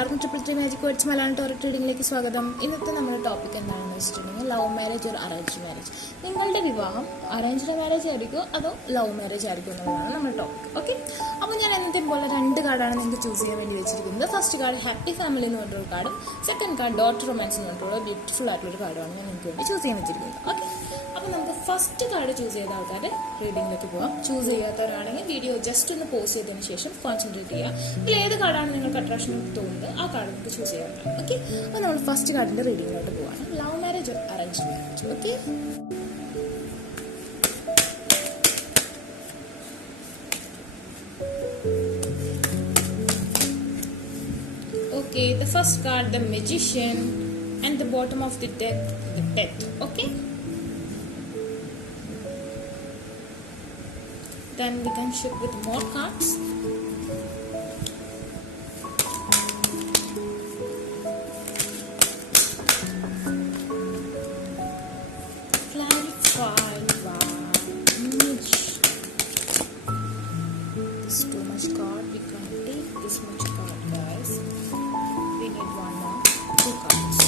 എല്ലാവർക്കും 333 magic words Malayalam Toro റീഡിംഗിലേക്ക് സ്വാഗതം. ഇന്നത്തെ നമ്മുടെ ടോപ്പിക് എന്താണെന്ന് വെച്ചിട്ടുണ്ടെങ്കിൽ ലവ് മാരേജ് ഒരു അറേഞ്ച് മാരേജ്. നിങ്ങളുടെ വിവാഹം അറേഞ്ച്ഡ് മാരേജ് ആയിരിക്കുമോ അതോ ലവ് മാരേജ് ആയിരിക്കും എന്നുള്ളതാണ് നമ്മുടെ ടോപ്പിക്. ഓക്കെ, അപ്പോൾ ഞാൻ എന്നത്തെ പോലെ 2 കാർഡാണ് നിങ്ങൾക്ക് ചൂസ് ചെയ്യാൻ വേണ്ടി വെച്ചിരിക്കുന്നത്. ഫസ്റ്റ് കാർഡ് ഹാപ്പി ഫാമിലി എന്ന് പറഞ്ഞൊരു കാർഡും സെക്കൻഡ് കാർഡ് ഡോട്ടർ റൊമാൻസ് എന്ന് പറഞ്ഞിട്ടുള്ള ബ്യൂട്ടിഫുൾ ആയിട്ടുള്ളൊരു കാർഡാണ് ഞാൻ നിങ്ങൾക്ക് വേണ്ടി ചൂസ് ചെയ്യാൻ വെച്ചിരിക്കുന്നത്. ഓക്കെ, അപ്പോൾ നമുക്ക് ഫസ്റ്റ് കാർഡ് ചൂസ് ചെയ്ത ആൾക്കാരുടെ റീഡിംഗിലേക്ക് പോകാം. ചൂസ് ചെയ്യാത്തവരാണെങ്കിൽ വീഡിയോ ജസ്റ്റ് ഒന്ന് പോസ് ചെയ്തതിന് ശേഷം കോൺസെൻട്രേറ്റ് ചെയ്യുക. ഇതിൽ ഏത് കാർഡാണ് നിങ്ങൾക്ക് അട്രാക്ഷൻ തോന്നുന്നത് ആ കാർഡ് നിങ്ങൾക്ക് ചൂസ് ചെയ്യാവുന്നതാണ്. ഓക്കെ, അപ്പോൾ നമ്മൾ ഫസ്റ്റ് കാർഡിന്റെ റീഡിങ്ങിലോട്ട് പോവാണ്. Love marriage or arrange marriage? Okay, okay, the first card, the magician, and the bottom of the deck, the death. Okay, then we can shift with more cards. Clarify. This is too much card. We can't take this much card, guys. We need one more 2 cards.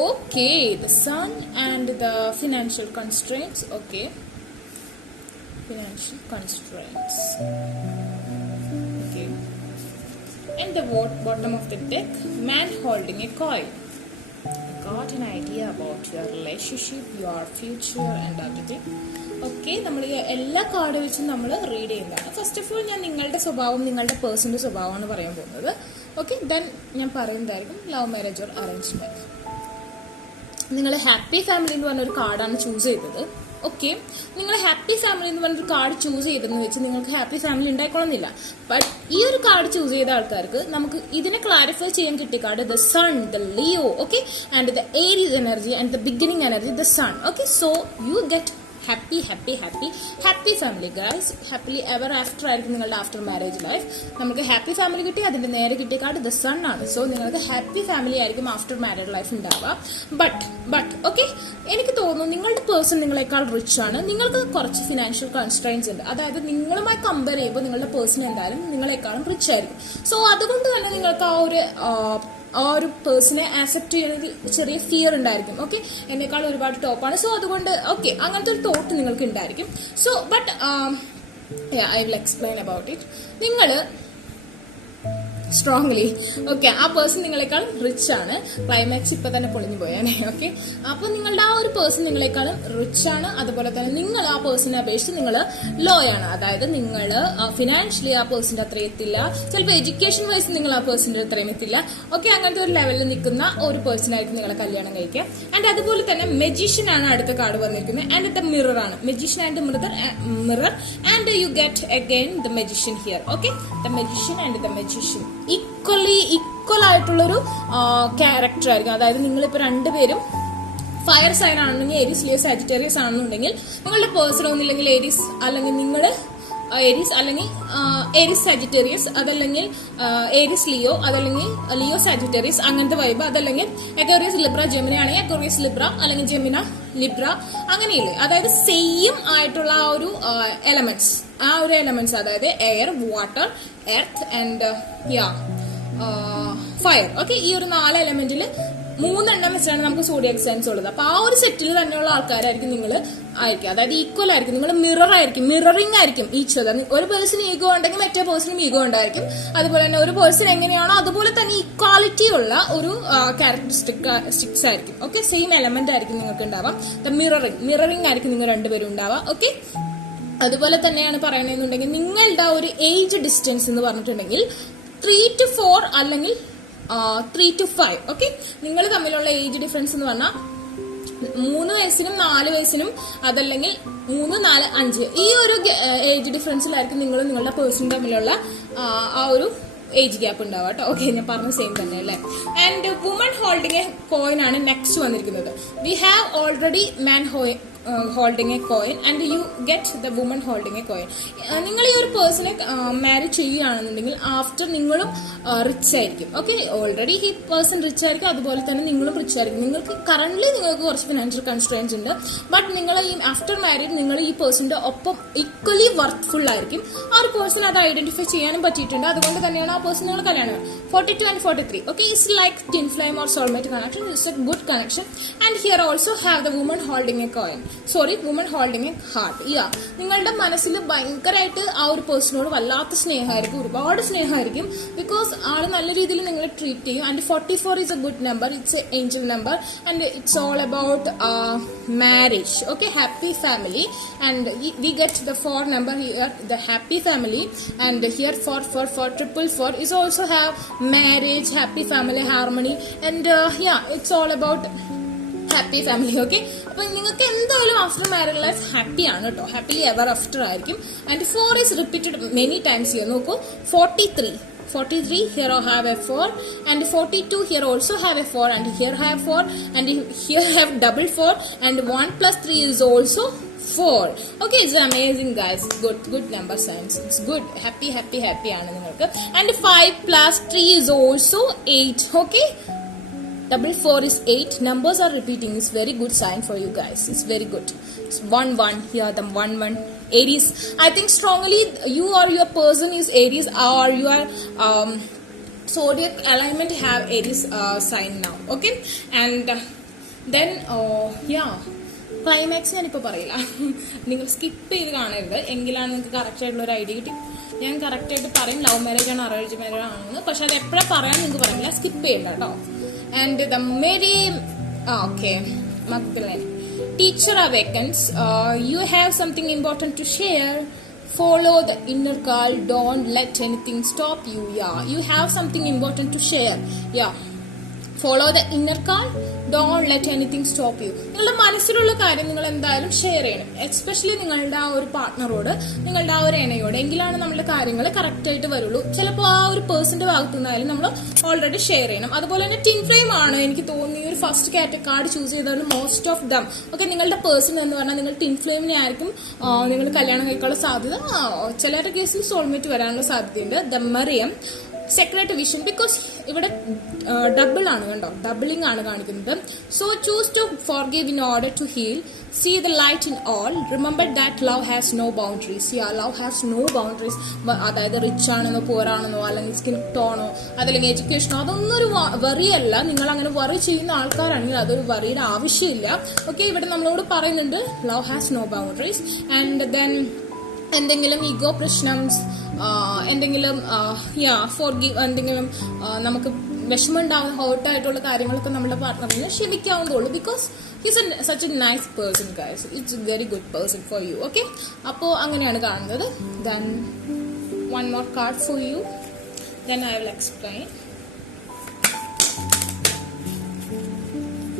Okay, okay, the sun and the financial constraints. Okay, financial constraints. Okay, and the bottom of the deck, man holding a coin. Got an idea about your relationship, your future and everything. Okay, നമ്മൾ എല്ലാ card വെച്ചും നമ്മൾ read ചെയ്യുന്നതാണ്. First of all ഞാൻ നിങ്ങളുടെ സ്വഭാവം, നിങ്ങളുടെ പേഴ്സണിൻ്റെ സ്വഭാവമാണ് പറയാൻ പോകുന്നത്. ഓക്കെ, ദെൻ ഞാൻ പറയുന്നതായിരിക്കും love marriage or arrange marriage. നിങ്ങൾ ഹാപ്പി ഫാമിലി എന്ന് പറഞ്ഞൊരു കാർഡാണ് ചൂസ് ചെയ്തത്. ഓക്കെ, നിങ്ങൾ ഹാപ്പി ഫാമിലി എന്ന് പറഞ്ഞൊരു കാർഡ് ചൂസ് ചെയ്തെന്ന് വെച്ച് നിങ്ങൾക്ക് ഹാപ്പി ഫാമിലി ഉണ്ടായിക്കൊള്ളുന്നില്ല. ബട്ട് ഈ ഒരു കാർഡ് ചൂസ് ചെയ്ത ആൾക്കാർക്ക് നമുക്ക് ഇതിനെ ക്ലാരിഫൈ ചെയ്യാൻ കിട്ടിയ card the sun, the Leo, okay, and the Aries energy and the beginning energy the sun. Okay, so you get happy family guys. Happily ever after ആയിരിക്കും നിങ്ങളുടെ ആഫ്റ്റർ മാരേജ് ലൈഫ്. നമുക്ക് happy family കിട്ടി, അതിന്റെ നേരെ കിട്ടിയ card the sun ആണ്. So നിങ്ങൾക്ക് happy family ആയിരിക്കും ആഫ്റ്റർ മാരേജ് ലൈഫ് ഉണ്ടാവുക. ബട്ട് ഓക്കെ, എനിക്ക് തോന്നുന്നു നിങ്ങളുടെ പേഴ്സൺ നിങ്ങളെക്കാൾ റിച്ച് ആണ്. നിങ്ങൾക്ക് കുറച്ച് ഫിനാൻഷ്യൽ കൺസ്ട്രെയിൻസ് ഉണ്ട്. അതായത് നിങ്ങളുമായി കമ്പയർ ചെയ്യുമ്പോൾ നിങ്ങളുടെ പേഴ്സൺ എന്തായാലും നിങ്ങളെക്കാളും റിച്ച് ആയിരിക്കും. സോ അതുകൊണ്ട് തന്നെ നിങ്ങൾക്ക് ആ ഒരു പേഴ്സണെ ആക്സെപ്റ്റ് ചെയ്യുന്നതിൽ ചെറിയ ഫിയർ ഉണ്ടായിരിക്കും. ഓക്കെ, എന്നെക്കാൾ ഒരുപാട് ടോപ്പാണ്. സോ അതുകൊണ്ട് ഓക്കെ, അങ്ങനത്തെ ഒരു തോട്ട് നിങ്ങൾക്ക് ഉണ്ടായിരിക്കും. So but I will explain about it. നിങ്ങൾ സ്ട്രോങ്ലി ഓക്കെ, ആ പേഴ്സൺ നിങ്ങളെക്കാളും റിച്ച് ആണ്. ക്ലൈമാക്സ് ഇപ്പൊ തന്നെ പൊളിഞ്ഞു പോയാനേ. ഓക്കെ, അപ്പൊ നിങ്ങളുടെ ആ ഒരു പേഴ്സൺ നിങ്ങളെക്കാളും റിച്ച് ആണ്. അതുപോലെ തന്നെ നിങ്ങൾ ആ പേഴ്സണെ അപേക്ഷിച്ച് നിങ്ങൾ ലോ ആണ്. അതായത് നിങ്ങൾ ഫിനാൻഷ്യലി ആ പേഴ്സന്റെ അത്ര എത്തില്ല. ചിലപ്പോൾ എഡ്യൂക്കേഷൻ വൈസ് നിങ്ങൾ ആ പേഴ്സന്റെ അത്രയും എത്തില്ല. ഓക്കെ, അങ്ങനത്തെ ഒരു ലെവലിൽ നിൽക്കുന്ന ഒരു പേഴ്സൺ ആയിരിക്കും നിങ്ങളെ കല്യാണം കഴിക്കുക. ആൻഡ് അതുപോലെ തന്നെ മെജീഷ്യൻ ആണ് അടുത്ത കാർഡ് വന്നിരിക്കുന്നത്. ആൻഡ് ദ മിറർ ആണ്. Magician and mirror and you get again the magician here. Okay, the magician and the magician equal ആയിട്ടുള്ളൊരു ക്യാരക്ടർ ആയിരിക്കും. അതായത് നിങ്ങളിപ്പോ രണ്ടുപേരും ഫയർ സൈൻ ആണെന്നുണ്ടെങ്കിൽ ഏരീസ് ലിയോ സാജിറ്റേറിയസ് ആണെന്നുണ്ടെങ്കിൽ നിങ്ങളുടെ പേഴ്സൺ ഒന്നില്ലെങ്കിൽ ഏരീസ് അല്ലെങ്കിൽ നിങ്ങൾ ഏരീസ് അല്ലെങ്കിൽ ഏരീസ് സാജിറ്റേറിയസ്, അതല്ലെങ്കിൽ ഏരീസ് ലിയോ, അതല്ലെങ്കിൽ ലിയോ സാജിറ്റേറിയസ്, അങ്ങനത്തെ വൈബ്. അതല്ലെങ്കിൽ എക്വേറിയസ് ലിബ്ര ജെമിന ആണെങ്കിൽ എക്വേറിയസ് ലിബ്ര അല്ലെങ്കിൽ ജെമിന ലിബ്ര, അങ്ങനെയില്ലേ. അതായത് സെയിം ആയിട്ടുള്ള ആ ഒരു എലമെന്റ്സ് അതായത് air, water, earth and fire. Okay, ഈ ഒരു 4 എലമെന്റിൽ 3 എണ്ണം വെച്ചാണ് നമുക്ക് സോഡിയക് സൈൻസ് ഉള്ളത്. അപ്പൊ ആ ഒരു സെറ്റിൽ തന്നെയുള്ള ആൾക്കാരായിരിക്കും നിങ്ങൾ ആയിരിക്കും. അതായത് ഈക്വൽ ആയിരിക്കും. നിങ്ങൾ മിററിംഗ് ആയിരിക്കും ഈച്ച് അതർ. ഒരു പേഴ്സൺ ഈഗോ ഉണ്ടെങ്കിൽ മറ്റേ പേഴ്സണും ഈഗോ ഉണ്ടായിരിക്കും. അതുപോലെ തന്നെ ഒരു പേഴ്സൺ എങ്ങനെയാണോ അതുപോലെ തന്നെ ഈക്വാലിറ്റി ഉള്ള ഒരു ക്യാരക്ടറിസ്റ്റിക്സ് ആയിരിക്കും. ഓക്കെ, സെയിം എലമെന്റ് ആയിരിക്കും നിങ്ങൾക്ക് ഉണ്ടാവാം. മിററിംഗ് ആയിരിക്കും നിങ്ങൾ രണ്ടുപേരും ഉണ്ടാവാം. ഓക്കെ, അതുപോലെ തന്നെയാണ് പറയണെന്നുണ്ടെങ്കിൽ നിങ്ങളുടെ ഒരു ഏജ് ഡിസ്റ്റൻസ് എന്ന് പറഞ്ഞിട്ടുണ്ടെങ്കിൽ 3 to 4 അല്ലെങ്കിൽ 3 to 5. ഓക്കെ, നിങ്ങൾ തമ്മിലുള്ള ഏജ് ഡിഫറൻസ് എന്ന് പറഞ്ഞാൽ 3 വയസ്സിനും 4 വയസ്സിനും അതല്ലെങ്കിൽ 3, 4, 5 ഈ ഒരു ഏജ് ഡിഫറൻസിലായിരിക്കും നിങ്ങളും നിങ്ങളുടെ പേഴ്സണും തമ്മിലുള്ള ആ ഒരു ഏജ് ഗ്യാപ്പ് ഉണ്ടാവുക കേട്ടോ. ഓക്കെ, ഞാൻ പറഞ്ഞ സെയിം തന്നെ അല്ലേ. And woman holding A coin ആണ് നെക്സ്റ്റ് വന്നിരിക്കുന്നത്. We have already man holding a coin and you get the woman holding a coin. നിങ്ങൾ ഈ ഒരു പേഴ്സണെ മാരേജ് ചെയ്യുകയാണെന്നുണ്ടെങ്കിൽ ആഫ്റ്റർ നിങ്ങളും റിച്ച് ആയിരിക്കും. ഓക്കെ, ഓൾറെഡി ഈ പേഴ്സൺ റിച്ച് ആയിരിക്കും, അതുപോലെ തന്നെ നിങ്ങളും റിച്ച് ആയിരിക്കും. നിങ്ങൾക്ക് കറന്റ് നിങ്ങൾക്ക് കുറച്ച് ഫിനാൻഷ്യൽ കൺസ്ട്രെയിൻസ് ഉണ്ട്, ബട്ട് നിങ്ങൾ ഈ ആഫ്റ്റർ മാരേജ് നിങ്ങൾ ഈ പേഴ്സണിന്റെ ഒപ്പം ഈക്വലി വർത്ത്ഫുൾ ആയിരിക്കും. ആ ഒരു പേഴ്സൺ അത് ഐഡന്റിഫൈ ചെയ്യാനും പറ്റിയിട്ടുണ്ട്. അതുകൊണ്ട് തന്നെയാണ് ആ പേഴ്സൺ നിങ്ങൾ കല്യാണം 42 and 43. Okay, it's like twin flame or soulmate connection. It's a good connection. And here also have the woman holding a coin. Sorry, woman holding a heart. Yeah, നിങ്ങളുടെ മനസ്സിൽ ഭയങ്കരമായിട്ട് ആ ഒരു പേഴ്സണോട് വല്ലാത്ത സ്നേഹമായിരിക്കും, ഒരുപാട് സ്നേഹമായിരിക്കും. ബിക്കോസ് ആള് നല്ല രീതിയിൽ നിങ്ങളെ ട്രീറ്റ് ചെയ്യും. And 44 is a good number. It's an angel number and it's all about marriage. Okay, happy family. And we get the 4 number here, the happy family. And here 444 is also have marriage, happy family, harmony. And yeah, it's all about happy family. Okay, അപ്പൊ നിങ്ങൾക്ക് എന്തായാലും after married life happy ആണ് കേട്ടോ, happily ever after ആയിരിക്കും. And 4 is repeated many times here. നോക്കൂ, 43 here I have a 4 and 42 here also have a 4 and here have 4 and here have double 4 and 1 plus 3 is also 4. Okay, it's amazing guys. Good number science. It's good. Happy ആണ് നിങ്ങൾക്ക്. And 5 plus 3 is also 8. Okay, double 4 is 8. Numbers are repeating. It's very good sign for you guys. It's very good. It's 1 here, the 1 Aries. I think strongly you or your person is Aries or your zodiac alignment have Aries sign now. Okay, and then yeah, climax ഞാനിപ്പോൾ പറയില്ല, നിങ്ങൾ skip ചെയ്ത് കാണരുത്, എങ്കിലാണ് നിങ്ങൾക്ക് correct ആയിട്ടുള്ള ഒരു idea കിട്ടി. ഞാൻ കറക്റ്റ് ആയിട്ട് പറയും ലവ് മാരേജ് ആണ് അറേഞ്ച് മാരേജ് ആണെന്ന്, പക്ഷെ അത് എപ്പോഴാണ് പറയാൻ നിങ്ങൾക്ക് പറയില്ല, സ്കിപ്പ് ചെയ്യണ്ട കേട്ടോ. And the Mary, okay, Magdalene. Teacher awakens. You have something important to share. Follow the inner call. Don't let anything stop you. Yeah, you have something important to share. Yeah. Follow the inner call, don't let anything stop you. നിങ്ങളുടെ മനസ്സിലുള്ള കാര്യം നിങ്ങൾ എന്തായാലും share ചെയ്യണം, especially നിങ്ങളുടെ ആ ഒരു പാർട്ട്ണറോട്, നിങ്ങളുടെ ആ ഒരു എനയോട്. എങ്കിലാണ് നമ്മുടെ കാര്യങ്ങൾ കറക്റ്റ് ആയിട്ട് വരുള്ളൂ. ചിലപ്പോൾ ആ ഒരു പേഴ്സന്റെ ഭാഗത്തു നിന്നായാലും നമ്മൾ ഓൾറെഡി ഷെയർ ചെയ്യണം. അതുപോലെ തന്നെ ടിൻ ഫ്ലെയിം ആണ് എനിക്ക് തോന്നി ഒരു ഫസ്റ്റ് കാർഡ് ചൂസ് ചെയ്തത് മോസ്റ്റ് ഓഫ് ദം. ഓക്കെ, നിങ്ങളുടെ പേഴ്സൺ എന്ന് പറഞ്ഞാൽ നിങ്ങൾ ടിൻ ഫ്ലെയിമിനെ ആയിരിക്കും നിങ്ങൾ കല്യാണം കഴിക്കാനുള്ള സാധ്യത. ചിലരുടെ കേസിൽ സോൾമേറ്റ് വരാനുള്ള സാധ്യതയുണ്ട്. The Mariam, secret vision, because ഇവിടെ ഡബിൾ ആണ് കണ്ടോ, ഡബിളിംഗ് ആണ് കാണിക്കുന്നത്. So choose to forgive in order to heal. See the light in all. Remember that love has no boundaries. Yeah, love has no boundaries. അതായത് rich ആണെന്നോ പൂർ ആണെന്നോ അല്ലെങ്കിൽ സ്കിൻ ടോണോ അതല്ലെങ്കിൽ എഡ്യൂക്കേഷനോ അതൊന്നും ഒരു വറിയല്ല. നിങ്ങൾ അങ്ങനെ വറി ചെയ്യുന്ന ആൾക്കാരാണെങ്കിൽ അതൊരു വറിയുടെ ആവശ്യമില്ല. ഓക്കെ, ഇവിടെ നമ്മളോട് പറയുന്നുണ്ട് love has no boundaries. And then എന്തെങ്കിലും ഈഗോ പ്രശ്നം, എന്തെങ്കിലും എന്തെങ്കിലും നമുക്ക് വിഷമം ഉണ്ടാവുന്ന ഹേർട്ടായിട്ടുള്ള കാര്യങ്ങളൊക്കെ നമ്മുടെ പാർട്ട്ണറിന് ക്ഷമിക്കാവുന്നതുള്ളൂ. Because he's such a nice person guys. It's a very good person for you. Okay, അപ്പോൾ അങ്ങനെയാണ് കാണുന്നത്. Then one more card for you, then I will explain.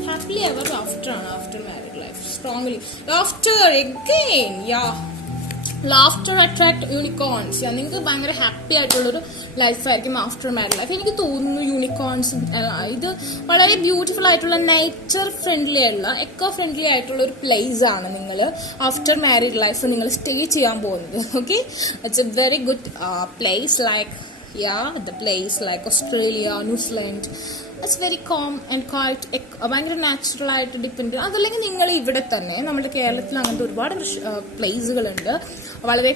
Happily ever after ആണ്, after married life strongly after again. Yeah, laughter attract unicorns. നിങ്ങൾക്ക് ഭയങ്കര happy ആയിട്ടുള്ളൊരു ലൈഫായിരിക്കും after married life. എനിക്ക് തോന്നുന്നു unicorns ഇത് വളരെ ബ്യൂട്ടിഫുൾ ആയിട്ടുള്ള നേച്ചർ ഫ്രണ്ട്ലി ആയിട്ടുള്ള എക്കോ ഫ്രണ്ട്ലി ആയിട്ടുള്ള ഒരു പ്ലേസ് ആണ് നിങ്ങൾ ആഫ്റ്റർ മാരീഡ് ലൈഫ് നിങ്ങൾ സ്റ്റേ ചെയ്യാൻ പോകുന്നത്. Okay, it's a very good place like the place like Australia, New Zealand. It's very com and quite ഭയങ്കര നാച്ചുറൽ ആയിട്ട് ഡിപ്പെൻഡ്. അതല്ലെങ്കിൽ നിങ്ങൾ ഇവിടെ തന്നെ നമ്മുടെ കേരളത്തിൽ അങ്ങനത്തെ ഒരുപാട് പ്ലേസുകളുണ്ട് വളരെ,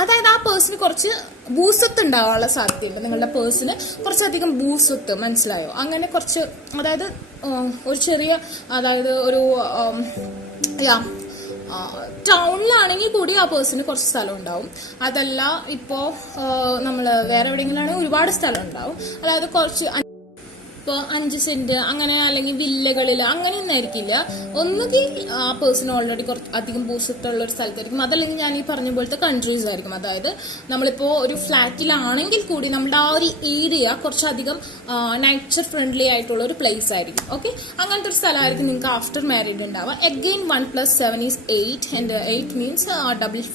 അതായത് ആ പേഴ്സണ് കുറച്ച് ബൂസത്ത് ഉണ്ടാവാനുള്ള സാധ്യതയുണ്ട്. നിങ്ങളുടെ പേഴ്സണ് കുറച്ചധികം ബൂസത്ത്, മനസ്സിലായോ? അങ്ങനെ കുറച്ച്, അതായത് ഒരു ചെറിയ, അതായത് ഒരു ടൗണിലാണെങ്കിൽ കൂടി ആ പേഴ്സണ് കുറച്ച് സ്ഥലം ഉണ്ടാവും. അതല്ല ഇപ്പോൾ നമ്മൾ വേറെ എവിടെയെങ്കിലും ആണെങ്കിൽ ഒരുപാട് സ്ഥലം ഉണ്ടാവും. അതായത് കുറച്ച് ഇപ്പോൾ 5 സെന്റ് അങ്ങനെ അല്ലെങ്കിൽ വില്ലകളിൽ അങ്ങനെയൊന്നും ആയിരിക്കില്ല. ഒന്നുകിൽ ആ പേഴ്സൺ ഓൾറെഡി കുറച്ച് അധികം ബൂസത്തുള്ള ഒരു സ്ഥലത്തായിരിക്കും, അതല്ലെങ്കിൽ ഞാൻ ഈ പറഞ്ഞ പോലത്തെ കൺട്രീസ് ആയിരിക്കും. അതായത് നമ്മളിപ്പോൾ ഒരു ഫ്ലാറ്റിലാണെങ്കിൽ കൂടി നമ്മുടെ ആ ഒരു ഏരിയ കുറച്ചധികം നേച്ചർ ഫ്രണ്ട്ലി ആയിട്ടുള്ള ഒരു പ്ലേസ് ആയിരിക്കും. ഓക്കെ, അങ്ങനത്തെ ഒരു സ്ഥലമായിരിക്കും നിങ്ങൾക്ക് ആഫ്റ്റർ മാരീഡ് ഉണ്ടാവുക. Again 1 + 7 is 8 and 8 means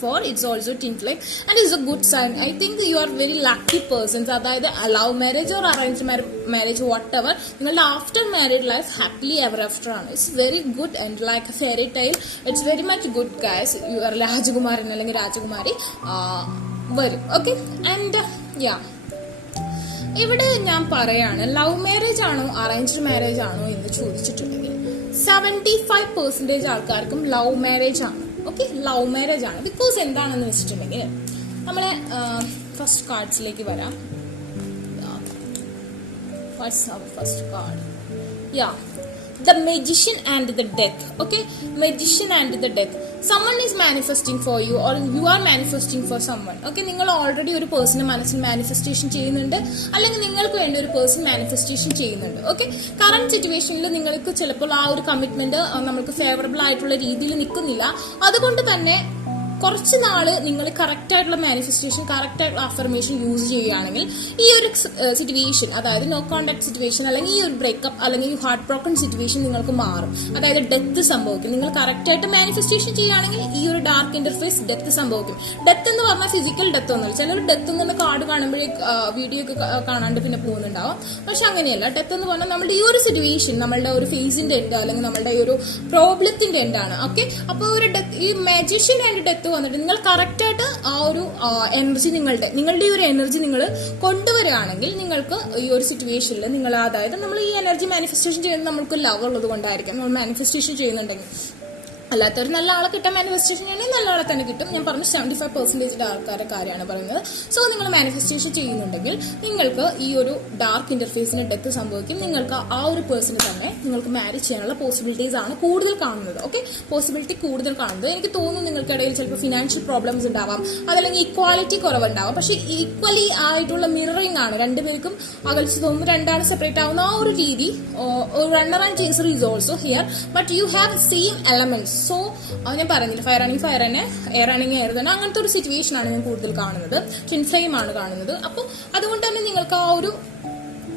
4. It's also twin flame and it's a good sign. I think you are very lucky persons. അതായത് love marriage or arrange marriage whatever നിങ്ങളുടെ after married life happily ever after ആണ്. It's very good and like a fairy tale. It's very much good guys. Your രാജകുമാരൻ അല്ലെങ്കിൽ രാജകുമാരി വരും. Okay, and yeah, ഇവിടെ ഞാൻ പറയാണ്, ലവ് മാരേജ് ആണോ അറേഞ്ച്ഡ് മാരേജ് ആണോ എന്ന് ചോദിച്ചിട്ടുണ്ടെങ്കിൽ 75% ആൾക്കാർക്കും ലവ് മാരേജ് ആണ്. ഓക്കെ, ലവ് മാരേജ് ആണ്. ബിക്കോസ് എന്താണെന്ന് വെച്ചിട്ടുണ്ടെങ്കിൽ നമ്മളെ ഫസ്റ്റ് കാർഡ്സിലേക്ക് വരാം. First card, yeah, the magician and the death. Okay, magician and the death. Someone is manifesting for you or you are manifesting for someone. Okay, നിങ്ങൾ already ഒരു പേഴ്സണെ മനസ്സിൽ manifestation ചെയ്യുന്നുണ്ട്, അല്ലെങ്കിൽ നിങ്ങൾക്ക് വേണ്ടി ഒരു പേഴ്സൺ മാനിഫെസ്റ്റേഷൻ ചെയ്യുന്നുണ്ട്. ഓക്കെ, കറന്റ് സിറ്റുവേഷനിൽ നിങ്ങൾക്ക് ചിലപ്പോൾ ആ ഒരു കമ്മിറ്റ്മെന്റ് നമുക്ക് ഫേവറബിൾ ആയിട്ടുള്ള രീതിയിൽ നിൽക്കുന്നില്ല. അതുകൊണ്ട് തന്നെ കുറച്ച് നാള് നിങ്ങൾ കറക്റ്റ് ആയിട്ടുള്ള മാനിഫെസ്റ്റേഷൻ, കറക്റ്റ് ആയിട്ടുള്ള അഫർമേഷൻ യൂസ് ചെയ്യുകയാണെങ്കിൽ ഈ ഒരു സിറ്റുവേഷൻ, അതായത് നോ കോണ്ടാക്ട് സിറ്റുവേഷൻ അല്ലെങ്കിൽ ഈ ഒരു ബ്രേക്കപ്പ് അല്ലെങ്കിൽ ഈ ഹാർട്ട് ബ്രോക്കൺ സിറ്റുവേഷൻ നിങ്ങൾക്ക് മാറും. അതായത് ഡെത്ത് സംഭവിക്കും. നിങ്ങൾ കറക്റ്റ് ആയിട്ട് മാനിഫെസ്റ്റേഷൻ ചെയ്യുകയാണെങ്കിൽ ഈ ഒരു ഡാർക്ക് ഇന്റർഫേസ് ഡെത്ത് സംഭവിക്കും. ഡെത്ത് എന്ന് പറഞ്ഞാൽ ഫിസിക്കൽ ഡെത്ത് ഒന്നുമില്ല. ചിലർ ഡെത്ത് എന്ന് കാർഡ് കാണുമ്പോഴേ വീഡിയോ ഒക്കെ കാണാണ്ട് പിന്നെ പോകുന്നുണ്ടാവും. പക്ഷെ അങ്ങനെയല്ല. ഡെത്ത് എന്ന് പറഞ്ഞാൽ നമ്മുടെ ഈ ഒരു സിറ്റുവേഷൻ, നമ്മളുടെ ഒരു ഫേസിന്റെ എൻഡ് അല്ലെങ്കിൽ നമ്മളുടെ ഈ ഒരു പ്രോബ്ലത്തിന്റെ എൻഡാണ്. ഓക്കെ, അപ്പോൾ ഒരു ഡെത്ത്, ഈ മാജിഷ്യൻ ആൻഡ് ഡെത്ത് വന്നിട്ട് നിങ്ങൾ കറക്റ്റ് ആയിട്ട് ആ ഒരു എനർജി, നിങ്ങളുടെ ഈ ഒരു എനർജി നിങ്ങൾ കൊണ്ടുവരികയാണെങ്കിൽ നിങ്ങൾക്ക് ഈ ഒരു സിറ്റുവേഷനിൽ നിങ്ങൾ, അതായത് നമ്മൾ ഈ എനർജി മാനിഫെസ്റ്റേഷൻ ചെയ്യുന്നത് നമ്മൾക്ക് ലവ് ഉള്ളത് കൊണ്ടായിരിക്കും നമ്മൾ മാനിഫെസ്റ്റേഷൻ ചെയ്യുന്നുണ്ടെങ്കിൽ. അല്ലാത്തൊരു നല്ല ആളെ കിട്ടാൻ മാനിഫെസ്റ്റേഷൻ ചെയ്യണമെങ്കിൽ നല്ല ആളെ തന്നെ കിട്ടും. ഞാൻ പറഞ്ഞ 75% ആൾക്കാരുടെ കാര്യമാണ് പറയുന്നത്. സോ നിങ്ങൾ മാനിഫെസ്റ്റേഷൻ ചെയ്യുന്നുണ്ടെങ്കിൽ നിങ്ങൾക്ക് ഈ ഒരു ഡാർക്ക് ഇന്റർഫേസിന് ഡെത്ത് സംഭവിക്കും. നിങ്ങൾക്ക് ആ ഒരു പേഴ്സണെ തന്നെ നിങ്ങൾക്ക് മാരേജ് ചെയ്യാനുള്ള പോസിബിലിറ്റീസ് ആണ് കൂടുതൽ കാണുന്നത്. ഓക്കെ, പോസിബിലിറ്റി കൂടുതൽ കാണുന്നത്. എനിക്ക് തോന്നുന്നു നിങ്ങൾക്കിടയിൽ ചിലപ്പോൾ ഫിനാൻഷ്യൽ പ്രോബ്ലംസ് ഉണ്ടാവാം, അതല്ലെങ്കിൽ ഈക്വാലിറ്റി കുറവുണ്ടാവാം. പക്ഷെ ഈക്വലി ആയിട്ടുള്ള മിററിംഗ് ആണ്. രണ്ടുപേർക്കും അകൽച്ച് തോന്നുന്നു, രണ്ടാണ് സെപ്പറേറ്റ് ആവുന്ന ആ ഒരു രീതി. Runner and chaser is also here, but you have same elements. So ഞാൻ പറഞ്ഞില്ല, ഫയർ ആണെങ്കിൽ ഫയർ തന്നെ, എയർ ആണെങ്കിൽ എയർ തന്നെ, അങ്ങനത്തെ ഒരു സിറ്റുവേഷൻ ആണ് ഞാൻ കൂടുതൽ കാണുന്നത്. ട്വിൻ ഫ്ലെയിം ആണ് കാണുന്നത്. അപ്പോൾ അതുകൊണ്ട് തന്നെ നിങ്ങൾക്ക് ആ ഒരു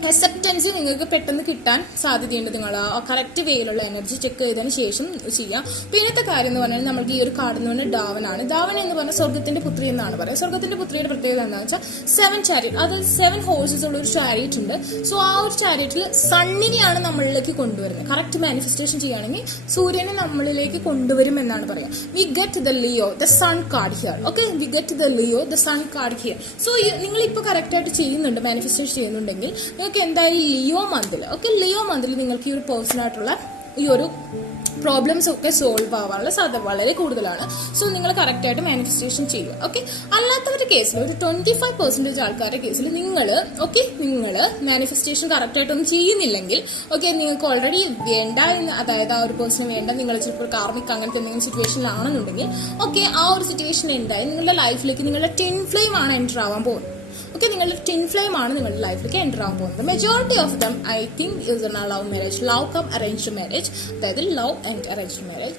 അക്സെപ്റ്റൻസ് നിങ്ങൾക്ക് പെട്ടെന്ന് കിട്ടാൻ സാധ്യതയുണ്ട്. നിങ്ങൾ ആ കറക്റ്റ് വേയിലുള്ള എനർജി ചെക്ക് ചെയ്തതിന് ശേഷം ചെയ്യാം. പിന്നത്തെ കാര്യം എന്ന് പറഞ്ഞാൽ നമുക്ക് ഈ ഒരു കാർഡ് എന്ന് പറഞ്ഞാൽ ഡാവനാണ്. ഡാവൻ എന്ന് പറഞ്ഞാൽ സ്വർഗത്തിന്റെ പുത്രി എന്നാണ് പറയുക. സ്വർഗത്തിന്റെ പുത്രിയുടെ പ്രത്യേകത എന്താണെന്ന് വെച്ചാൽ 7 ചാരിയറ്റ്, അതായത് 7 ഹോഴ്സസ് ഉള്ള ഒരു ചാരിയറ്റ് ഉണ്ട്. സോ ആ ഒരു ചാരിയറ്റിൽ സണ്ണിനെയാണ് നമ്മളിലേക്ക് കൊണ്ടുവരുന്നത്. കറക്റ്റ് മാനിഫെസ്റ്റേഷൻ ചെയ്യുകയാണെങ്കിൽ സൂര്യനെ നമ്മളിലേക്ക് കൊണ്ടുവരും എന്നാണ് പറയുക. We get the Leo, the sun card here. Okay, we get the Leo, the sun card here. So നിങ്ങൾ ഇപ്പോൾ കറക്റ്റ് ആയിട്ട് ചെയ്യുന്നുണ്ട്, മാനിഫെസ്റ്റേഷൻ ചെയ്യുന്നുണ്ടെങ്കിൽ എന്തായാലും ലിയോ മന്തിൽ, ഓക്കെ, ലിയോ മന്തിൽ നിങ്ങൾക്ക് ഈ ഒരു പേഴ്സണായിട്ടുള്ള ഈ ഒരു പ്രോബ്ലംസ് ഒക്കെ സോൾവ് ആവാനുള്ള സാധ്യത വളരെ കൂടുതലാണ്. സോ നിങ്ങൾ കറക്റ്റ് ആയിട്ട് മാനിഫെസ്റ്റേഷൻ ചെയ്യുക. ഓക്കെ, അല്ലാത്തവരുടെ കേസിൽ ഒരു 25% ആൾക്കാരുടെ കേസിൽ നിങ്ങൾ മാനിഫെസ്റ്റേഷൻ കറക്റ്റ് ആയിട്ടൊന്നും ചെയ്യുന്നില്ലെങ്കിൽ, ഓക്കെ, നിങ്ങൾക്ക് ഓൾറെഡി വേണ്ട എന്ന്, അതായത് ആ ഒരു പേഴ്സൺ വേണ്ട, നിങ്ങൾ ചിലപ്പോൾ കാർമിക് അങ്ങനത്തെ എന്തെങ്കിലും സിറ്റുവേഷനിലാണെന്നുണ്ടെങ്കിൽ, ഓക്കെ, ആ ഒരു സിറ്റുവേഷൻ ഉണ്ടായി നിങ്ങളുടെ ലൈഫിലേക്ക് നിങ്ങളുടെ ട്വിൻ ഫ്ലെയിം ആണ് എൻ്റർ ആവാൻ പോകുന്നത്. ഓക്കെ, നിങ്ങളുടെ ട്വിൻ ഫ്ലെയിം ആണ് നിങ്ങളുടെ ലൈഫിലേക്ക് എൻ്റർ ആവാൻ പോകുന്നത്. Majority of them I think is love marriage, love come arranged marriage, അതായത് ലവ് ആൻഡ് അറേഞ്ച്ഡ് മാരേജ്.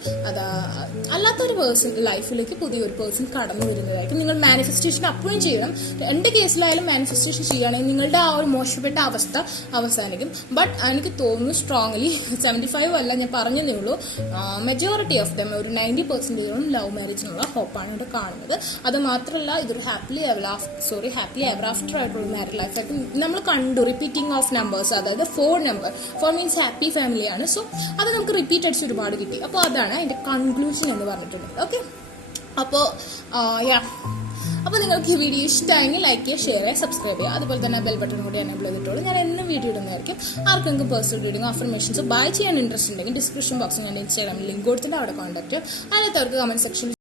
അല്ലാത്തൊരു പേഴ്സൺ ലൈഫിലേക്ക് പുതിയൊരു പേഴ്സൺ കടന്നു വരുന്നതായിരിക്കും. നിങ്ങൾ മാനിഫെസ്റ്റേഷൻ അപ്പോഴും ചെയ്യണം. രണ്ട് കേസിലായാലും മാനിഫെസ്റ്റേഷൻ ചെയ്യുകയാണെങ്കിൽ നിങ്ങളുടെ ആ ഒരു മോശപ്പെട്ട അവസ്ഥ അവസാനിക്കും. ബട്ട് എനിക്ക് തോന്നുന്നു സ്ട്രോങ്ലി 75 അല്ല, ഞാൻ പറഞ്ഞതേ ഉള്ളൂ, മെജോറിറ്റി ഓഫ് ദം ഒരു 90% ലവ് മാരേജിനുള്ള ഹോപ്പാണ് ഇവിടെ കാണുന്നത്. അത് മാത്രമല്ല, ഇതൊരു ഹാപ്പിലി എവർ ആഫ്റ്റർ ആയിട്ടുള്ള മാരീഡ് ലൈഫ് ആയിട്ട് നമ്മൾ കണ്ടു. റിപ്പീറ്റിംഗ് ഓഫ് നമ്പേഴ്സ്, അതായത് 4 മീൻസ് ഹാപ്പി ഫാമിലിയാണ്. സോ അത് നമുക്ക് റിപ്പീറ്റ് അടിച്ച് ഒരുപാട് കിട്ടി. അപ്പോൾ അതാണ് അതിന്റെ കൺക്ലൂഷൻ എന്ന് പറഞ്ഞിട്ടുള്ളത്. ഓക്കെ, അപ്പോൾ നിങ്ങൾക്ക് ഈ വീഡിയോ ഇഷ്ടമായെങ്കിൽ ലൈക്ക് ചെയ്യുക, ഷെയർ ചെയ്യുക, സബ്സ്ക്രൈബ് ചെയ്യുക. അതുപോലെ തന്നെ ബെൽ ബട്ടൺ കൂടി എനേബിൾ ചെയ്തിട്ടുള്ളൂ. ഞാൻ എന്നും വീഡിയോ ഇടുന്നതായിരിക്കും. ആർക്കെങ്കിലും പേഴ്സണൽ റീഡിംഗ്, അഫർമേഷൻസ് ബൈ ചെയ്യാൻ ഇൻട്രസ്റ്റ് ഉണ്ടെങ്കിൽ ഡിസ്ക്രിപ്ഷൻ ബോക്സിൽ ഞാൻ ഇൻസ്റ്റാഗ്രാമിൽ ലിങ്ക് കൊടുത്തിട്ട് അവിടെ കോൺടാക്ട് ചെയ്യാം. അതിനകത്തവർക്ക് കമന്റ് സെക്ഷനിൽ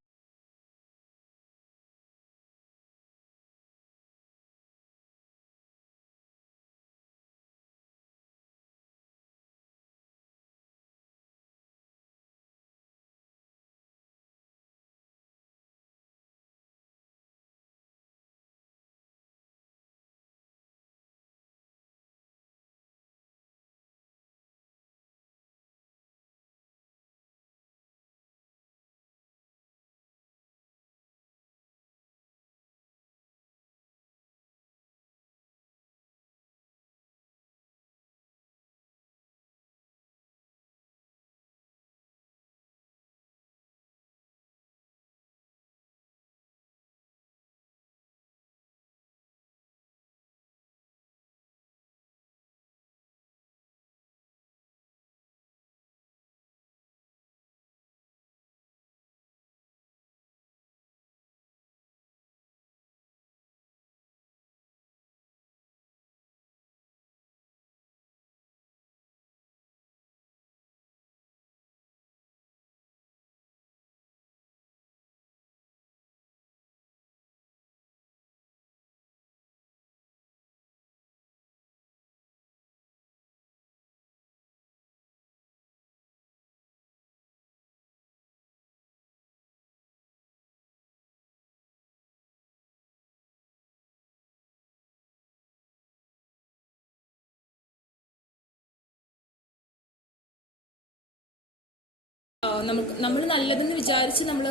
നമ്മൾ നല്ലതെന്ന് വിചാരിച്ച് നമ്മൾ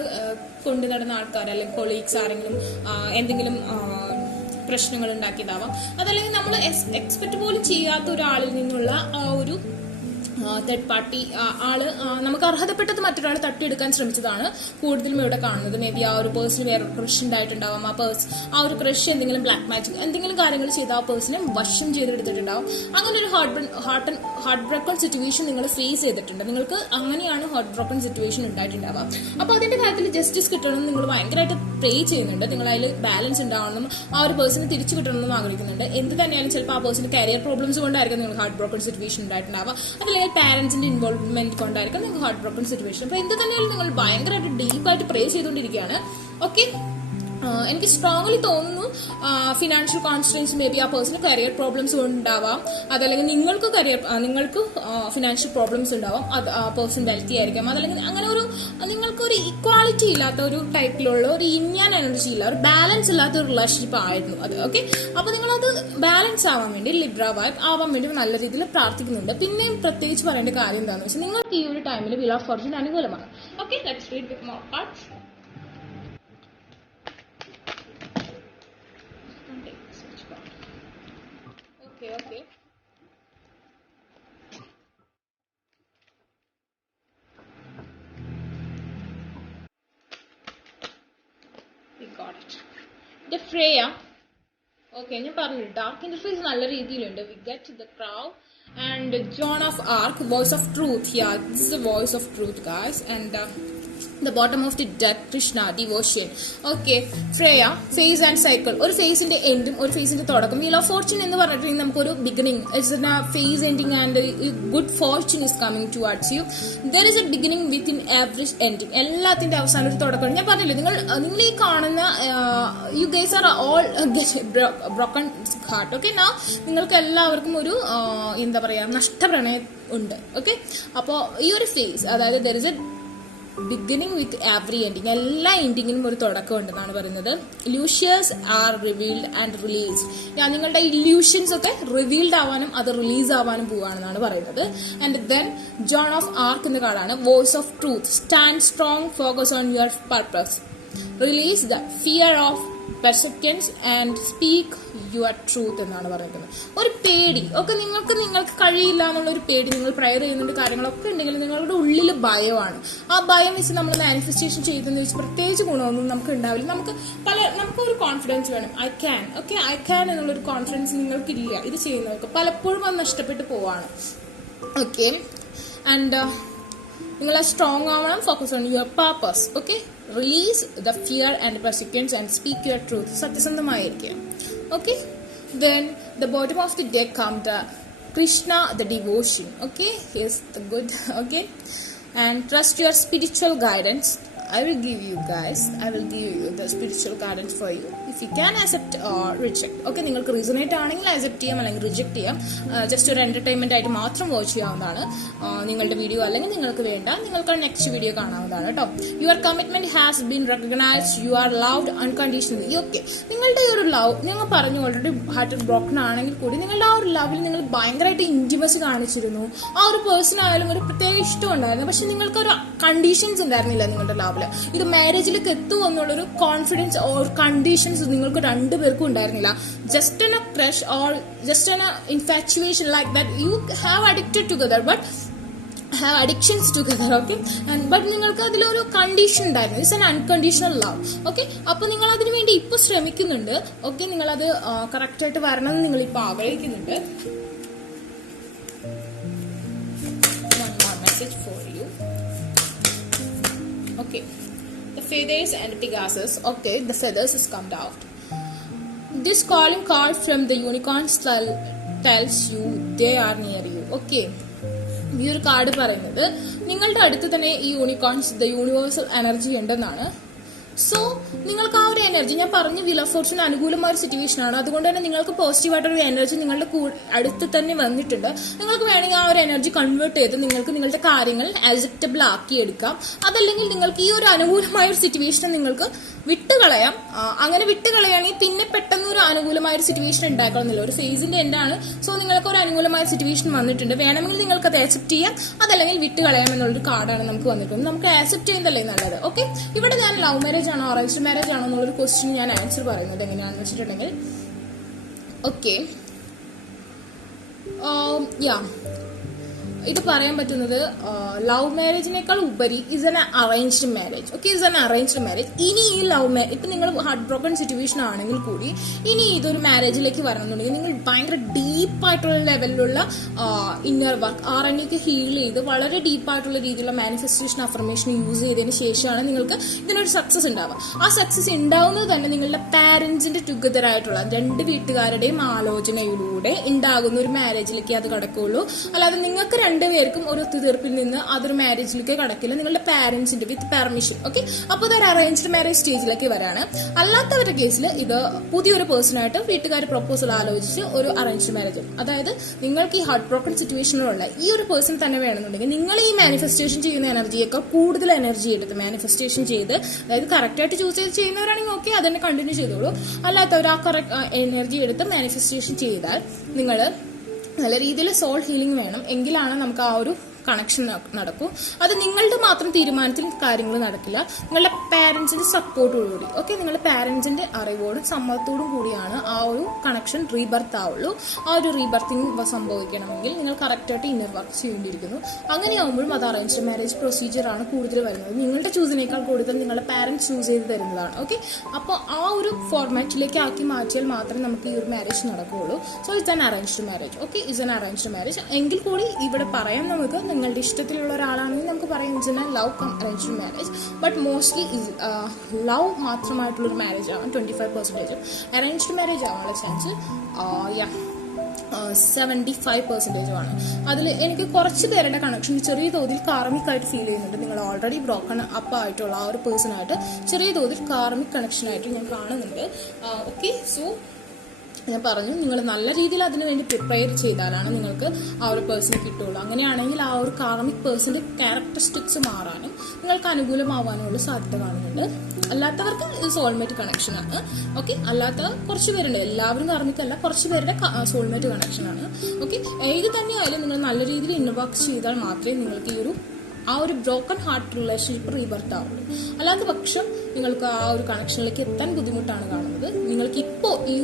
കൊണ്ടു നടന്ന ആൾക്കാർ അല്ലെങ്കിൽ കൊളീഗ്സ് ആരെങ്കിലും എന്തെങ്കിലും പ്രശ്നങ്ങൾ ഉണ്ടാക്കിയതാവാം. അതല്ലെങ്കിൽ നമ്മൾ എക്സ്പെക്ട് പോലും ചെയ്യാത്ത ഒരാളിൽ നിന്നുള്ള ഒരു തേർഡ് പാർട്ടി ആള് നമുക്ക് അർഹതപ്പെട്ടത് മറ്റൊരാൾ തട്ടിയെടുക്കാൻ ശ്രമിച്ചതാണ് കൂടുതലും ഇവിടെ കാണുന്നത്. മേ ബി ആ ഒരു പേഴ്സൺ വേറെ ക്രഷ് ഉണ്ടായിട്ടുണ്ടാവും. ആ ഒരു ക്രഷ് എന്തെങ്കിലും ബ്ലാക്ക് മാജിക് എന്തെങ്കിലും കാര്യങ്ങൾ ചെയ്ത് ആ പേഴ്സണെ വശം ചെയ്തെടുത്തിട്ടുണ്ടാവും. അങ്ങനെ ഒരു ഹാർട്ട് ബ്രോക്കൺ സിറ്റുവേഷൻ നിങ്ങൾ ഫേസ് ചെയ്തിട്ടുണ്ട്. നിങ്ങൾക്ക് അങ്ങനെയാണ് ഹാർട്ട് ബ്രോക്കൺ സിറ്റുവേഷൻ ഉണ്ടായിട്ടുണ്ടാവുക. അപ്പോൾ അതിന്റെ കാര്യത്തിൽ ജസ്റ്റിസ് കിട്ടണമെന്ന് നിങ്ങൾ ഭയങ്കരമായിട്ട് പ്രേ ചെയ്യുന്നുണ്ട്. നിങ്ങൾ അതിൽ ബാലൻസ് ഉണ്ടാവണം, ആ ഒരു പേഴ്സണെ തിരിച്ചു കിട്ടണമെന്നും ആഗ്രഹിക്കുന്നുണ്ട്. എന്ത് തന്നെയാലും ചിലപ്പോൾ ആ പേഴ്സൺ കരിയർ പ്രോബ്ലംസ് കൊണ്ടായിരിക്കും നിങ്ങൾ ഹാർട്ട് ബ്രോക്കൺ സിറ്റുവേഷൻ ഉണ്ടായിട്ടുണ്ടാവുക. അതല്ലെങ്കിൽ പാരന്റ്സിന്റെ ഇൻവോൾവ്മെന്റ് കൊണ്ടായിരിക്കും നിങ്ങൾക്ക് ഹാർട്ട് ബ്രോക്കൺ സിറ്റുവേഷൻ. അപ്പൊ എന്ത് തന്നെയാലും നിങ്ങൾ ഭയങ്കരമായിട്ട് ഡീപ്പായിട്ട് പ്രേ ചെയ്തുകൊണ്ടിരിക്കുകയാണ്. ഓക്കെ, എനിക്ക് സ്ട്രോങ്ലി തോന്നുന്നു ഫിനാൻഷ്യൽ കോൺസ്ട്രെയിൻസ് മേ ബി ആ പേഴ്സണ് കരിയർ പ്രോബ്ലംസ് ഉണ്ടാവാം. അതല്ലെങ്കിൽ നിങ്ങൾക്ക് ഫിനാൻഷ്യൽ പ്രോബ്ലംസ് ഉണ്ടാവാം. അത് ആ പേഴ്സൺ വെൽത്തി ആയിരിക്കാം. അതല്ലെങ്കിൽ അങ്ങനെ നിങ്ങൾക്കൊരു ഇക്വാളിറ്റി ഇല്ലാത്ത ഒരു ടൈപ്പിലുള്ള ഒരു ഇന്ത്യൻ എനർജി ഇല്ല, ഒരു ബാലൻസ് ഇല്ലാത്ത ഒരു റിലേഷൻഷിപ്പ് ആയിരുന്നു അത്. ഓക്കെ, അപ്പൊ നിങ്ങളത് ബാലൻസ് ആവാൻ വേണ്ടി ലിബ്ര വൈബ് ആവാൻ വേണ്ടി നല്ല രീതിയിൽ പ്രാർത്ഥിക്കുന്നുണ്ട്. പിന്നെ പ്രത്യേകിച്ച് പറയേണ്ട കാര്യം എന്താണെന്ന് വെച്ചാൽ നിങ്ങൾക്ക് ഈ ഒരു ടൈമിൽ വീൽ ഓഫ് ഫോർച്യൂൺ അനുകൂലമാണ്. Okay, let's read with more parts. Okay. We got it. The Freya. Okay, ഞാൻ പറഞ്ഞു ഡാർക്ക് ഇന്റർഫേസ് നല്ല രീതിയിലുണ്ട്. We get the crow and Joan of Arc, voice of truth. Yeah, this is the voice of truth, guys. And the bottom of the deck, Krishna, devotion. Okay, Freya, phase and cycle. ഒരു ഫേസിന്റെ എൻഡും ഒരു ഫേസിന്റെ തുടക്കം. Wheel of Fortune എന്ന് പറഞ്ഞിട്ടുണ്ടെങ്കിൽ നമുക്കൊരു beginning, it's a phase ending and good fortune is coming towards you. There is a beginning within average ending. എല്ലാത്തിന്റെ അവസാനം ഒരു തുടക്കമാണ്. ഞാൻ പറഞ്ഞില്ലേ, നിങ്ങൾ ഈ കാണുന്ന you guys are all broken heart. Okay, നിങ്ങൾക്ക് എല്ലാവർക്കും ഒരു എന്താ പറയാ നഷ്ടപ്രണയം ഉണ്ട്. ഓക്കെ, അപ്പോൾ ഈ ഒരു ഫേസ്, അതായത് there is a beginning with every ending, എല്ലാ എൻഡിങ്ങിനും ഒരു തുടക്കം ഉണ്ടെന്നാണ് പറയുന്നത്. Illusions are revealed and released. നിങ്ങളുടെ ഇല്യൂഷൻസ് ഒക്കെ റിവീൽഡ് ആവാനും അത് റിലീസ് ആവാനും പോവാണെന്നാണ് പറയുന്നത്. And then Joan of Arc എന്ന കാർഡാണ് voice of truth. Stand strong, focus on your purpose, release the fear of perceptions and speak your truth എന്നാണ് പറയുന്നത്. ഒരു പേടി ഒക്കെ നിങ്ങൾക്ക് കഴിയില്ല എന്നുള്ള ഒരു പേടി, നിങ്ങൾ പ്രയർ ചെയ്യുന്നുണ്ട് കാര്യങ്ങളൊക്കെ ഉണ്ടെങ്കിൽ നിങ്ങളുടെ ഉള്ളിൽ ഭയമാണ്. ആ ഭയം വെച്ച് നമ്മൾ മാനിഫെസ്റ്റേഷൻ ചെയ്തെന്ന് വെച്ച് പ്രത്യേകിച്ച് ഗുണമൊന്നും നമുക്ക് ഉണ്ടാവില്ല. നമുക്കൊരു കോൺഫിഡൻസ് വേണം. ഐ ക്യാൻ എന്നുള്ളൊരു കോൺഫിഡൻസ് നിങ്ങൾക്കില്ല. ഇത് ചെയ്യുന്നവർക്ക് പലപ്പോഴും അത് നഷ്ടപ്പെട്ടു പോവാണ്. ഓക്കെ, ആൻഡ് നിങ്ങൾ സ്ട്രോങ് ആവണം, focus on your purpose. Okay, release the fear and consequence and speak your truth. സത്യസന്ധമായിരിക്കുക. Okay, then the bottom of the deck come the Krishna, the devotion. Okay, here's the good. Okay, and trust your spiritual guidance. I will give you the spiritual guidance for you. If you can accept or reject. Okay, നിങ്ങൾക്ക് resonate ആണെങ്കിൽ accept ചെയ്യാം, അല്ലെങ്കിൽ reject ചെയ്യാം. Just ഒരു entertainment ആയിട്ട് മാത്രം watch ചെയ്യാവുന്നതാണ് നിങ്ങളുടെ വീഡിയോ. അല്ലെങ്കിൽ നിങ്ങൾക്ക് വേണ്ട, നിങ്ങൾക്ക് നെക്സ്റ്റ് വീഡിയോ കാണാവുന്നതാണ് കേട്ടോ. Your commitment has been recognised, you are loved unconditionally. Okay, നിങ്ങളുടെ ഒരു ലവ്, നിങ്ങൾ പറഞ്ഞു ഓൾറെഡി ഹാർട്ട് ബ്രോക്കൺ ആണെങ്കിൽ കൂടി നിങ്ങളുടെ ആ ഒരു ലവിൽ നിങ്ങൾ ഭയങ്കരമായിട്ട് ഇന്റിമസി കാണിച്ചിരുന്നു. ആ ഒരു പേഴ്സൺ ആയാലും ഒരു പ്രത്യേക ഇഷ്ടം ഉണ്ടായിരുന്നു. പക്ഷെ നിങ്ങൾക്ക് ഒരു കണ്ടീഷൻസ് ഉണ്ടായിരുന്നില്ല നിങ്ങളുടെ ലവിൽ. ഇത് മാരേജിലേക്ക് എത്തുമോ എന്നുള്ളൊരു കോൺഫിഡൻസ് ഓർ കണ്ടീഷൻസ് നിങ്ങൾക്ക് രണ്ടുപേർക്കും ഉണ്ടായിരുന്നില്ല. Just an crush or just an infatuation like that you have addicted together but have addictions together. Okay, but നിങ്ങൾക്ക് അതിലൊരു കണ്ടീഷൻ ഉണ്ടായിരുന്നു. It's an unconditional love. Okay, അപ്പൊ നിങ്ങൾ അതിനു വേണ്ടി ഇപ്പൊ ശ്രമിക്കുന്നുണ്ട്. ഓക്കെ, നിങ്ങളത് കറക്റ്റ് ആയിട്ട് വരണം എന്ന് നിങ്ങൾ ഇപ്പൊ ആഗ്രഹിക്കുന്നുണ്ട്. One more message for you. Okay, the feathers and Pegasus. Okay, the feathers has come out. This calling card from the unicorns tells you they are near you. Okay, ഈ ഒരു card പറയുന്നത് നിങ്ങളുടെ അടുത്ത് തന്നെ ഈ യൂണിക്കോൺസ്, ദ യൂണിവേഴ്സൽ എനർജി ഉണ്ടെന്നാണ്. So നിങ്ങൾക്ക് ആ ഒരു എനർജി, ഞാൻ പറഞ്ഞു വീൽ ഓഫ് ഫോർച്യൂൺ അനുകൂലമായ ഒരു സിറ്റുവേഷൻ ആണ്. അതുകൊണ്ട് തന്നെ നിങ്ങൾക്ക് പോസിറ്റീവായിട്ടൊരു എനർജി നിങ്ങളുടെ അടുത്ത് തന്നെ വന്നിട്ടുണ്ട്. നിങ്ങൾക്ക് വേണമെങ്കിൽ ആ ഒരു എനർജി കൺവേർട്ട് ചെയ്ത് നിങ്ങൾക്ക് നിങ്ങളുടെ കാര്യങ്ങൾ അക്സെപ്റ്റബിൾ ആക്കി എടുക്കാം. അതല്ലെങ്കിൽ നിങ്ങൾക്ക് ഈ ഒരു അനുകൂലമായ ഒരു സിറ്റുവേഷൻ നിങ്ങൾക്ക് വിട്ടുകളയാം. അങ്ങനെ വിട്ടുകളയാണെങ്കിൽ പിന്നെ പെട്ടെന്ന് ഒരു അനുകൂലമായ ഒരു സിറ്റുവേഷൻ ഉണ്ടാക്കണമെന്നില്ല. ഒരു ഫേസിന്റെ എന്താണ്, സോ നിങ്ങൾക്ക് ഒരു അനുകൂലമായ സിറ്റുവേഷൻ വന്നിട്ടുണ്ട്, വേണമെങ്കിൽ നിങ്ങൾക്ക് അത് ആക്സെപ്റ്റ് ചെയ്യാം, അതല്ലെങ്കിൽ വിട്ടുകളയാം എന്നുള്ളൊരു കാർഡാണ് നമുക്ക് വന്നിട്ടുള്ളത്. നമുക്ക് ആക്സെപ്റ്റ് ചെയ്യുന്നതല്ലേ നല്ലത്. ഓക്കെ, ഇവിടെ ഞാൻ ലവ് മാരേജ് ആണോ അറേഞ്ച്ഡ് മാരേജ് ആണോ എന്നുള്ളൊരു ക്വസ്റ്റ്യൻ ഞാൻ ആൻസർ പറയുന്നത് എങ്ങനെയാണെന്ന് വെച്ചിട്ടുണ്ടെങ്കിൽ, ഓക്കെ, ഇത് പറയാൻ പറ്റുന്നത് ലവ് മാരേജിനേക്കാൾ ഉപരി is an arranged marriage. Okay, is an arranged marriage. ഇനി ഈ ലവ് മാരേജ് ഇപ്പൊ നിങ്ങൾ ഹാർട്ട് ബ്രോക്കൺ സിറ്റുവേഷൻ ആണെങ്കിൽ കൂടി ഇനി ഇതൊരു മാരേജിലേക്ക് വരണമെന്നുണ്ടെങ്കിൽ നിങ്ങൾ ഭയങ്കര ഡീപ്പായിട്ടുള്ള ലെവലിലുള്ള ഇന്നർ വർക്ക് RNA ഹീൽ ചെയ്ത് വളരെ ഡീപ്പായിട്ടുള്ള രീതിയിലുള്ള മാനിഫെസ്റ്റേഷൻ അഫർമേഷൻ യൂസ് ചെയ്തതിന് ശേഷമാണ് നിങ്ങൾക്ക് ഇതിനൊരു സക്സസ് ഉണ്ടാവുക. ആ സക്സസ് ഉണ്ടാവുന്നത് തന്നെ നിങ്ങളുടെ പാരന്റ്സിന്റെ ടുഗദർ ആയിട്ടുള്ള രണ്ട് വീട്ടുകാരുടെയും ആലോചനയിലൂടെ ഉണ്ടാകുന്ന ഒരു മാരേജിലേക്ക് അത് കടക്കുള്ളൂ. അല്ലാതെ നിങ്ങൾക്ക് രണ്ടുപേർക്കും ഒരു ഒത്തുതീർപ്പിൽ നിന്ന് അതൊരു മാരേജിലേക്ക് കടക്കില്ല, നിങ്ങളുടെ പാരന്റ്സിന്റെ വിത്ത് പെർമിഷൻ. ഓക്കെ, അപ്പോൾ ഇതൊരു അറേഞ്ച്ഡ് മാരേജ് സ്റ്റേജിലേക്ക് വരാണ്. അല്ലാത്തവരുടെ കേസിൽ ഇത് പുതിയൊരു പേഴ്സണായിട്ട് വീട്ടുകാർ പ്രൊപ്പോസൽ ആലോചിച്ച് ഒരു അറേഞ്ച്ഡ് മാരേജ്. അതായത് നിങ്ങൾക്ക് ഈ ഹാർട്ട് ബ്രോക്കൺ സിറ്റുവേഷനിലുള്ള ഈ ഒരു പേഴ്സൺ തന്നെ വേണമെന്നുണ്ടെങ്കിൽ നിങ്ങൾ ഈ മാനിഫെസ്റ്റേഷൻ ചെയ്യുന്ന എനർജിയേക്കാൾ കൂടുതൽ എനർജി എടുത്ത് മാനിഫെസ്റ്റേഷൻ ചെയ്ത്, അതായത് കറക്റ്റായിട്ട് ചൂസ് ചെയ്ത് ചെയ്യുന്നവരാണെങ്കിൽ ഓക്കെ അതന്നെ കണ്ടിന്യൂ ചെയ്തോളൂ. അല്ലാത്തവർ ആ കറക്റ്റ് എനർജി എടുത്ത് മാനിഫെസ്റ്റേഷൻ ചെയ്താൽ നിങ്ങൾ നല്ല രീതിയിൽ സോൾ ഹീലിംഗ് വേണം, എങ്കിലാണ് നമുക്ക് ആ ഒരു കണക്ഷൻ നടക്കും. അത് നിങ്ങളുടെ മാത്രം തീരുമാനത്തിൽ കാര്യങ്ങൾ നടക്കില്ല, നിങ്ങളുടെ പാരന്റ്സിന്റെ സപ്പോർട്ടോടുകൂടി. ഓക്കെ, നിങ്ങളുടെ പാരന്റ്സിന്റെ അറിവോടും സമ്മതത്തോടും കൂടിയാണ് ആ ഒരു കണക്ഷൻ റീബർത്ത് ആവുള്ളൂ. ആ ഒരു റീബർത്തിങ് സംഭവിക്കണമെങ്കിൽ നിങ്ങൾ കറക്റ്റായിട്ട് ഇന്നർ വർക്ക് ചെയ്യേണ്ടിയിരിക്കുന്നു. അങ്ങനെയാവുമ്പോഴും അത് അറേഞ്ച്ഡ് മാരേജ് പ്രൊസീജിയർ ആണ് കൂടുതൽ വരുന്നത്. നിങ്ങളുടെ ചൂസിനേക്കാൾ കൂടുതൽ നിങ്ങളുടെ പാരന്റ്സ് ചൂസ് ചെയ്ത് തരുന്നതാണ്. ഓക്കെ, അപ്പോൾ ആ ഒരു ഫോർമാറ്റിലേക്ക് ആക്കി മാറ്റിയാൽ മാത്രമേ നമുക്ക് ഈ ഒരു മാരേജ് നടക്കുകയുള്ളൂ. So it's an arranged marriage. Okay, it's an arranged marriage. എങ്കിൽ കൂടി ഇവിടെ പറയാം, നമുക്ക് നിങ്ങളുടെ ഇഷ്ടത്തിലുള്ള ഒരാളാണെങ്കിൽ നമുക്ക് പറയാം it's a love come arranged marriage. But mostly love മാത്രമായിട്ടുള്ളൊരു മാരേജ് ആവാൻ 25%, അറേഞ്ച്ഡ് മാരേജ് ആവാനുള്ള ചാൻസ് 75% ആണ്. അതിൽ എനിക്ക് കുറച്ച് പേരുടെ കണക്ഷൻ ചെറിയ തോതിൽ കാർമിക് ഫീൽ ചെയ്യുന്നുണ്ട്. നിങ്ങൾ ഓൾറെഡി ബ്രോക്കൺ അപ്പ് ആയിട്ടുള്ള ആ ഒരു പേഴ്സണായിട്ട് ചെറിയ തോതിൽ കാർമിക് കണക്ഷനായിട്ട് ഞാൻ കാണുന്നുണ്ട്. ഓക്കെ, സോ ഞാൻ പറഞ്ഞു, നിങ്ങൾ നല്ല രീതിയിൽ അതിനു വേണ്ടി പ്രിപ്പയർ ചെയ്താലാണ് നിങ്ങൾക്ക് ആ ഒരു പേഴ്സണെ കിട്ടുള്ളൂ. അങ്ങനെയാണെങ്കിൽ ആ ഒരു കാർമിക് പേഴ്സന്റെ ക്യാരക്ടറിസ്റ്റിക്സ് മാറാനും നിങ്ങൾക്ക് അനുകൂലമാവാനുള്ള സാധ്യത കാണുന്നുണ്ട്. അല്ലാത്തവർക്ക് ഇത് സോൾമേറ്റ് കണക്ഷനാണ്. ഓക്കെ, അല്ലാത്ത കുറച്ച് പേരുണ്ട്, എല്ലാവരും കാർമിക് അല്ല, കുറച്ച് പേരുടെ സോൾമേറ്റ് കണക്ഷനാണ്. ഓക്കെ, ഏത് തന്നെയായാലും നിങ്ങൾ നല്ല രീതിയിൽ ഇന്നർ വർക്ക് ചെയ്താൽ മാത്രമേ നിങ്ങൾക്ക് ഈ ആ ഒരു ബ്രോക്കൺ ഹാർട്ട് റിലേഷൻഷിപ്പ് റീബർത്ത് ആവുള്ളൂ. അല്ലാത്ത പക്ഷം നിങ്ങൾക്ക് ആ ഒരു കണക്ഷനിലേക്ക് എത്താൻ ബുദ്ധിമുട്ടാണ് കാണുന്നത്. നിങ്ങൾക്ക് ഇപ്പോൾ ഈ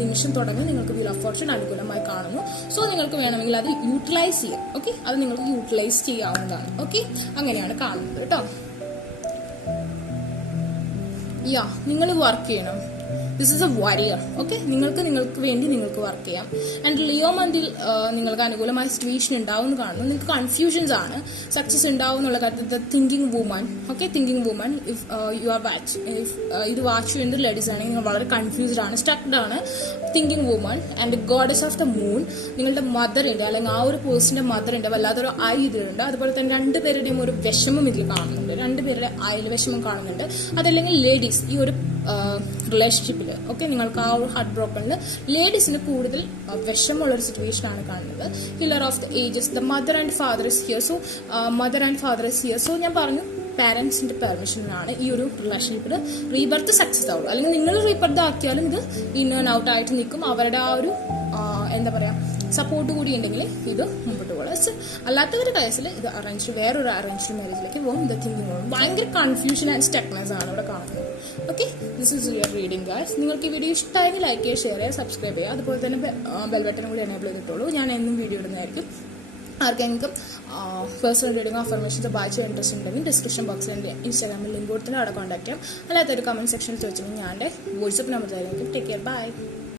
നിമിഷം തുടങ്ങി നിങ്ങൾക്ക് വീൽ ഓഫ് ഫോർച്യൂൺ അനുകൂലമായി കാണുന്നു. സോ നിങ്ങൾക്ക് വേണമെങ്കിൽ അത് യൂട്ടിലൈസ് ചെയ്യാം. ഓക്കെ, അത് നിങ്ങൾക്ക് യൂട്ടിലൈസ് ചെയ്യാവുന്നതാണ്. ഓക്കെ, അങ്ങനെയാണ് കാണുന്നത് കേട്ടോ. നിങ്ങൾ വർക്ക് ചെയ്യണം. This is a warrior. Okay, നിങ്ങൾക്ക് വേണ്ടി നിങ്ങൾക്ക് വർക്ക് ചെയ്യാം. ആൻഡ് ലിയോ മന്തിൽ നിങ്ങൾക്ക് അനുകൂലമായ സിറ്റുവേഷൻ ഉണ്ടാവും കാണുന്നു. നിങ്ങൾക്ക് കൺഫ്യൂഷൻസ് ആണ്, സക്സസ് ഉണ്ടാവും എന്നുള്ള കാര്യത്തിൽ. Thinking woman. Okay, thinking woman, if you are ഇത് വാച്ച് ചെയ്യുന്നത് ലേഡീസ് ആണെങ്കിൽ നിങ്ങൾ വളരെ കൺഫ്യൂസ്ഡ് ആണ്, സ്റ്റക്ഡ് ആണ്. Thinking woman and goddess of the moon. നിങ്ങളുടെ മദർ ഉണ്ട്, അല്ലെങ്കിൽ ആ ഒരു പേഴ്സന്റെ മദർ ഉണ്ട്, വല്ലാത്തൊരു ഇതിലുണ്ട്. അതുപോലെ തന്നെ രണ്ടുപേരുടെയും ഒരു വിഷമം ഇതിൽ കാണുന്നുണ്ട്, രണ്ടുപേരുടെ വിഷമം കാണുന്നുണ്ട്. അതല്ലെങ്കിൽ ലേഡീസ് ഈ ഒരു റിലേഷൻഷിപ്പിൽ, ഓക്കെ, നിങ്ങൾക്ക് ആ ഒരു ഹാർട്ട് ബ്രോക്കണിൽ ലേഡീസിന് കൂടുതൽ വിഷമമുള്ളൊരു സിറ്റുവേഷൻ ആണ് കാണുന്നത്. Hiller of the ages, the mother and father is here. So ഞാൻ പറഞ്ഞു, പാരന്റ്സിന്റെ പെർമിഷനാണ് ഈ ഒരു റിലേഷൻഷിപ്പിൽ റീബർത്ത് സക്സസ് ആവുള്ളൂ. അല്ലെങ്കിൽ നിങ്ങൾ റീബർത്ത് ആക്കിയാലും ഇത് ഇൻ ആൻഡ് ഔട്ട് ആയിട്ട് നിൽക്കും. അവരുടെ ആ ഒരു എന്താ പറയാ സപ്പോർട്ട് കൂടി ഉണ്ടെങ്കിൽ ഇത് മുമ്പോട്ട് പോകണം. അല്ലാത്തവരുടെ കേസിൽ ഇത് വേറൊരു അറേഞ്ച്ഡ് മാരേജിലേക്ക് പോകും. ഇത് തിങ്കിങ് പോകും. ഭയങ്കര കൺഫ്യൂഷൻ ആൻഡ് സ്റ്റക്നെസ് ആണ് ഇവിടെ കാണുന്നത്. Okay, this is your reading guys. നിങ്ങൾക്ക് ഈ വീഡിയോ ഇഷ്ടമായെങ്കിൽ ലൈക്ക് ചെയ്യുക, ഷെയർ ചെയ്യുക, സബ്സ്ക്രൈബ് ചെയ്യുക. അതുപോലെ തന്നെ ബെൽ ബട്ടനും കൂടി എനേബിൾ ചെയ്തിട്ടുള്ളൂ. ഞാൻ എന്നും വീഡിയോ ഇടുന്നതായിരിക്കും. ആർക്കെങ്കിലും പേഴ്സണൽ റീഡിംഗ് അഫർമേഷൻസ് വായിച്ച ഇൻട്രസ്റ്റ് ഉണ്ടെങ്കിൽ ഡിസ്ക്രിപ്ഷൻ ബോക്സിൽ എൻ്റെ ഇൻസ്റ്റാഗ്രാമിൽ ലിങ്ക് കൊടുത്തിട്ട് അവിടെ കോൺടാക്ട് ചെയ്യാം. അല്ലാത്തൊരു കമന്റ് സെക്ഷനിൽ ചോദിച്ചെങ്കിൽ ഞാൻ എൻ്റെ വാട്സ്ആപ്പ് നമ്പർ തരായിരിക്കും. Take care, by.